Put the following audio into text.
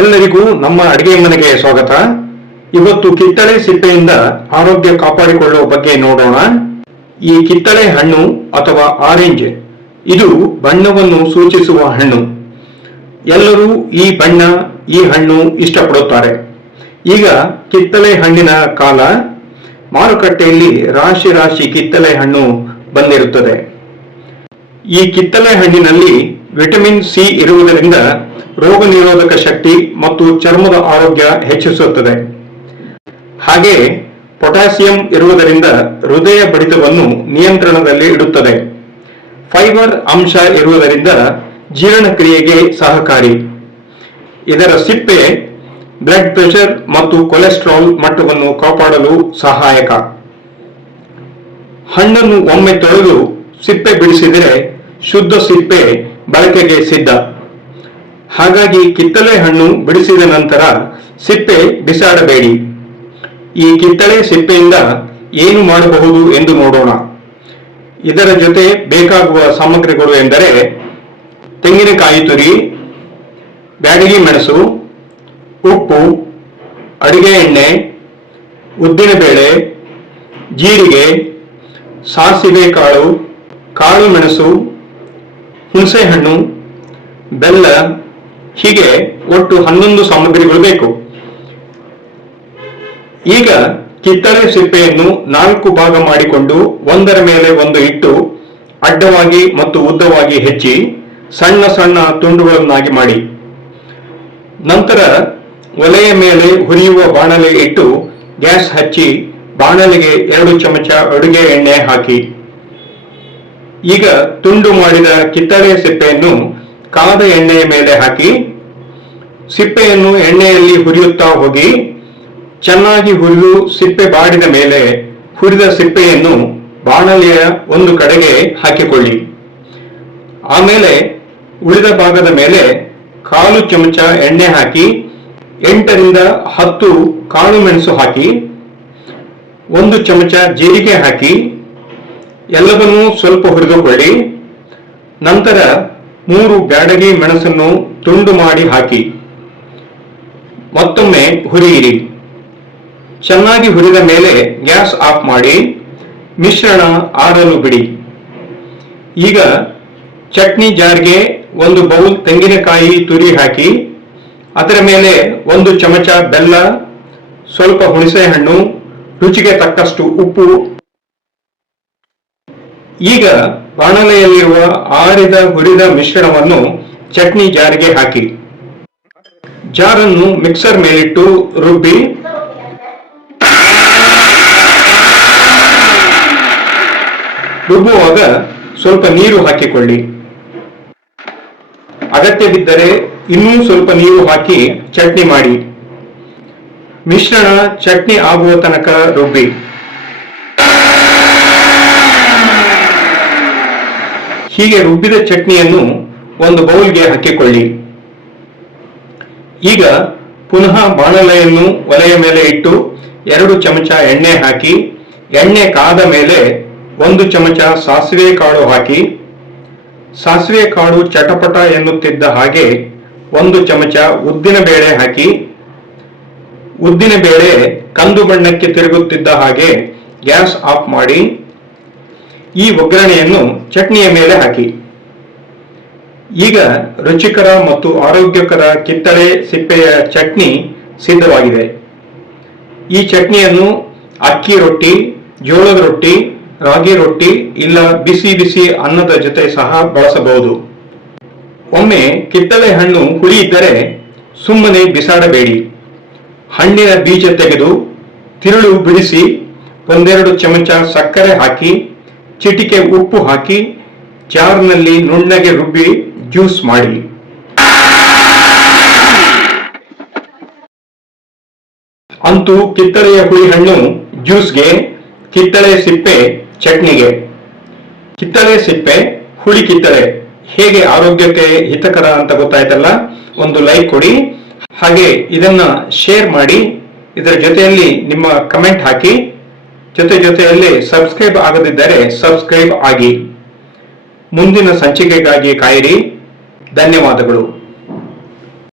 ಎಲ್ಲರಿಗೂ ನಮ್ಮ ಅಡಿಗೆ ಮನೆಗೆ ಸ್ವಾಗತ. ಇವತ್ತು ಕಿತ್ತಳೆ ಸಿಪ್ಪೆಯಿಂದ ಆರೋಗ್ಯ ಕಾಪಾಡಿಕೊಳ್ಳುವ ಬಗ್ಗೆ ನೋಡೋಣ. ಈ ಕಿತ್ತಳೆ ಹಣ್ಣು ಅಥವಾ ಆರೆಂಜ್ ಇದು ಬಣ್ಣವನ್ನು ಸೂಚಿಸುವ ಹಣ್ಣು. ಎಲ್ಲರೂ ಈ ಬಣ್ಣ ಈ ಹಣ್ಣು ಇಷ್ಟಪಡುತ್ತಾರೆ. ಈಗ ಕಿತ್ತಳೆ ಹಣ್ಣಿನ ಕಾಲ. ಮಾರುಕಟ್ಟೆಯಲ್ಲಿ ರಾಶಿ ರಾಶಿ ಕಿತ್ತಳೆ ಹಣ್ಣು ಬಂದಿರುತ್ತದೆ. ಈ ಕಿತ್ತಳೆ ಹಣ್ಣಿನಲ್ಲಿ ವಿಟಮಿನ್ ಸಿ ಇರುವುದರಿಂದ ರೋಗ ನಿರೋಧಕ ಶಕ್ತಿ ಮತ್ತು ಚರ್ಮದ ಆರೋಗ್ಯ ಹೆಚ್ಚಿಸುತ್ತದೆ. ಹಾಗೆ ಪೊಟ್ಯಾಸಿಯಂ ಇರುವುದರಿಂದ ಹೃದಯ ಬಡಿತವನ್ನು ನಿಯಂತ್ರಣದಲ್ಲಿ ಇಡುತ್ತದೆ. ಫೈಬರ್ ಅಂಶ ಇರುವುದರಿಂದ ಜೀರ್ಣಕ್ರಿಯೆಗೆ ಸಹಕಾರಿ. ಇದರ ಸಿಪ್ಪೆ ಬ್ಲಡ್ ಪ್ರೆಷರ್ ಮತ್ತು ಕೊಲೆಸ್ಟ್ರಾಲ್ ಮಟ್ಟವನ್ನು ಕಾಪಾಡಲು ಸಹಾಯಕ. ಹಣ್ಣನ್ನು ಒಮ್ಮೆ ತೊಳೆದು ಸಿಪ್ಪೆ ಬಿಡಿಸಿದರೆ ಶುದ್ಧ ಸಿಪ್ಪೆ ಬಳಕೆಗೆ ಸಿದ್ಧ. ಹಾಗಾಗಿ ಕಿತ್ತಳೆ ಹಣ್ಣು ಬಿಡಿಸಿದ ನಂತರ ಸಿಪ್ಪೆ ಬಿಸಾಡಬೇಡಿ. ಈ ಕಿತ್ತಳೆ ಸಿಪ್ಪೆಯಿಂದ ಏನು ಮಾಡಬಹುದು ಎಂದು ನೋಡೋಣ. ಇದರ ಜೊತೆ ಬೇಕಾಗುವ ಸಾಮಗ್ರಿಗಳು ಎಂದರೆ ತೆಂಗಿನಕಾಯಿ ತುರಿ, ಬ್ಯಾಡಗಿ ಮೆಣಸು, ಉಪ್ಪು, ಅಡುಗೆ ಎಣ್ಣೆ, ಉದ್ದಿನಬೇಳೆ, ಜೀರಿಗೆ, ಸಾಸಿವೆ ಕಾಳು, ಕಾಳು ಮೆಣಸು, ಹುಣಸೆಹಣ್ಣು, ಬೆಲ್ಲ, ಹೀಗೆ ಒಟ್ಟು 11 ಸಾಮಗ್ರಿಗಳು ಬೇಕು. ಈಗ ಕಿತ್ತಳೆ ಸಿಪ್ಪೆಯನ್ನು 4 ಭಾಗ ಮಾಡಿಕೊಂಡು ಒಂದರ ಮೇಲೆ ಒಂದು ಇಟ್ಟು ಅಡ್ಡವಾಗಿ ಮತ್ತು ಉದ್ದವಾಗಿ ಹೆಚ್ಚಿ ಸಣ್ಣ ಸಣ್ಣ ತುಂಡುಗಳನ್ನಾಗಿ ಮಾಡಿ. ನಂತರ ಒಲೆಯ ಮೇಲೆ ಹುರಿಯುವ ಬಾಣಲೆ ಇಟ್ಟು ಗ್ಯಾಸ್ ಹಚ್ಚಿ ಬಾಣಲೆಗೆ 2 ಚಮಚ ಅಡುಗೆ ಎಣ್ಣೆ ಹಾಕಿ. ಈಗ ತುಂಡು ಮಾಡಿದ ಕಿತ್ತಳೆ ಸಿಪ್ಪೆಯನ್ನು ಕಾದ ಎಣ್ಣೆಯ ಮೇಲೆ ಹಾಕಿ ಸಿಪ್ಪೆಯನ್ನು ಎಣ್ಣೆಯಲ್ಲಿ ಹುರಿಯುತ್ತಾ ಹೋಗಿ ಚೆನ್ನಾಗಿ ಹುರಿದು ಸಿಪ್ಪೆ ಬಾಡಿದ ಮೇಲೆ ಹುರಿದ ಸಿಪ್ಪೆಯನ್ನು ಬಾಣಲೆಯ ಒಂದು ಕಡೆಗೆ ಹಾಕಿಕೊಳ್ಳಿ. ಆಮೇಲೆ ಉಳಿದ ಭಾಗದ ಮೇಲೆ 1/4 ಚಮಚ ಎಣ್ಣೆ ಹಾಕಿ 8 ರಿಂದ 10 ಕಾಳು ಮೆಣಸು ಹಾಕಿ 1 ಚಮಚ ಜೀರಿಗೆ ಹಾಕಿ ಎಲ್ಲವನ್ನೂ ಸ್ವಲ್ಪ ಹುರಿದುಕೊಳ್ಳಿ. ನಂತರ 3 ಬ್ಯಾಡಗಿ ಮೆಣಸನ್ನು ತುಂಡು ಮಾಡಿ ಹಾಕಿ ಮತ್ತೊಮ್ಮೆ ಹುರಿಯಿರಿ. ಚೆನ್ನಾಗಿ ಹುರಿದ ಮೇಲೆ ಗ್ಯಾಸ್ ಆಫ್ ಮಾಡಿ ಮಿಶ್ರಣ ಆರಲು ಬಿಡಿ. ಈಗ ಚಟ್ನಿ ಜಾರ್ಗೆ 1 ಬೌಲ್ ತೆಂಗಿನಕಾಯಿ ತುರಿ ಹಾಕಿ ಅದರ ಮೇಲೆ 1 ಚಮಚ ಬೆಲ್ಲ, ಸ್ವಲ್ಪ ಹುಣಸೆ ಹಣ್ಣು, ರುಚಿಗೆ ತಕ್ಕಷ್ಟು ಉಪ್ಪು. ಈಗ ಬಾಣಲೆಯಲ್ಲಿರುವ ಆರಿದ ಹುರಿದ ಮಿಶ್ರಣವನ್ನು ಚಟ್ನಿ ಜಾರಿಗೆ ಹಾಕಿ ಜಾರನ್ನು ಮಿಕ್ಸರ್ ಮೇಲಿಟ್ಟು ರುಬ್ಬಿ ರುಬ್ಬುವಾಗ ಸ್ವಲ್ಪ ನೀರು ಹಾಕಿಕೊಳ್ಳಿ. ಅಗತ್ಯವಿದ್ದರೆ ಇನ್ನೂ ಸ್ವಲ್ಪ ನೀರು ಹಾಕಿ ಚಟ್ನಿ ಮಾಡಿ. ಮಿಶ್ರಣ ಚಟ್ನಿ ಆಗುವ ತನಕ ರುಬ್ಬಿ. ಹೀಗೆ ರುಬ್ಬಿದ ಚಟ್ನಿಯನ್ನು ಒಂದು ಬೌಲ್ಗೆ ಹಾಕಿಕೊಳ್ಳಿ. ಈಗ ಪುನಃ ಬಾಣಲೆಯನ್ನು ಒಲೆಯ ಮೇಲೆ ಇಟ್ಟು 2 ಚಮಚ ಎಣ್ಣೆ ಹಾಕಿ ಎಣ್ಣೆ ಕಾದ ಮೇಲೆ 1 ಚಮಚ ಸಾಸಿವೆ ಕಾಳು ಹಾಕಿ ಸಾಸಿವೆ ಕಾಳು ಚಟಪಟ ಎನ್ನುತ್ತಿದ್ದ ಹಾಗೆ 1 ಚಮಚ ಉದ್ದಿನ ಬೇಳೆ ಹಾಕಿ ಉದ್ದಿನ ಬೇಳೆ ಕಂದು ಬಣ್ಣಕ್ಕೆ ತಿರುಗುತ್ತಿದ್ದ ಹಾಗೆ ಗ್ಯಾಸ್ ಆಫ್ ಮಾಡಿ ಈ ಒಗ್ಗರಣೆಯನ್ನು ಚಟ್ನಿಯ ಮೇಲೆ ಹಾಕಿ. ಈಗ ರುಚಿಕರ ಮತ್ತು ಆರೋಗ್ಯಕರ ಕಿತ್ತಳೆ ಸಿಪ್ಪೆಯ ಚಟ್ನಿ ಸಿದ್ಧವಾಗಿದೆ. ಈ ಚಟ್ನಿಯನ್ನು ಅಕ್ಕಿ ರೊಟ್ಟಿ, ಜೋಳದ ರೊಟ್ಟಿ, ರಾಗಿ ರೊಟ್ಟಿ ಇಲ್ಲ ಬಿಸಿ ಬಿಸಿ ಅನ್ನದ ಜೊತೆ ಸಹ ಬಳಸಬಹುದು. ಒಮ್ಮೆ ಕಿತ್ತಳೆ ಹಣ್ಣು ಹುಳಿ ಇದ್ದರೆ ಸುಮ್ಮನೆ ಬಿಸಾಡಬೇಡಿ. ಹಣ್ಣಿನ ಬೀಜ ತೆಗೆದು ತಿರುಳು ಬಿಡಿಸಿ 1-2 ಚಮಚ ಸಕ್ಕರೆ ಹಾಕಿ ಚಿಟಿಕೆ ಉಪ್ಪು ಹಾಕಿ ಜಾರ್ನಲ್ಲಿ ನುಣ್ಣಗೆ ರುಬ್ಬಿ ಜ್ಯೂಸ್ ಮಾಡಿ. ಅಂತೂ ಕಿತ್ತಳೆಯ ಹುಳಿ ಹಣ್ಣು ಜ್ಯೂಸ್ಗೆ, ಕಿತ್ತಳೆ ಸಿಪ್ಪೆ ಚಟ್ನಿಗೆ. ಕಿತ್ತಳೆ ಸಿಪ್ಪೆ, ಹುಳಿ ಕಿತ್ತಳೆ ಹೇಗೆ ಆರೋಗ್ಯಕ್ಕೆ ಹಿತಕರ ಅಂತ ಗೊತ್ತಾಯ್ತಲ್ಲ? ಒಂದು ಲೈಕ್ ಕೊಡಿ, ಹಾಗೆ ಇದನ್ನ ಶೇರ್ ಮಾಡಿ, ಇದರ ಜೊತೆಯಲ್ಲಿ ನಿಮ್ಮ ಕಮೆಂಟ್ ಹಾಕಿ, ಜೊತೆಯಲ್ಲಿ ಸಬ್ಸ್ಕ್ರೈಬ್ ಆಗದಿದ್ದರೆ ಸಬ್ಸ್ಕ್ರೈಬ್ ಆಗಿ. ಮುಂದಿನ ಸಂಚಿಕೆಗಾಗಿ ಕಾಯಿರಿ. ಧನ್ಯವಾದಗಳು.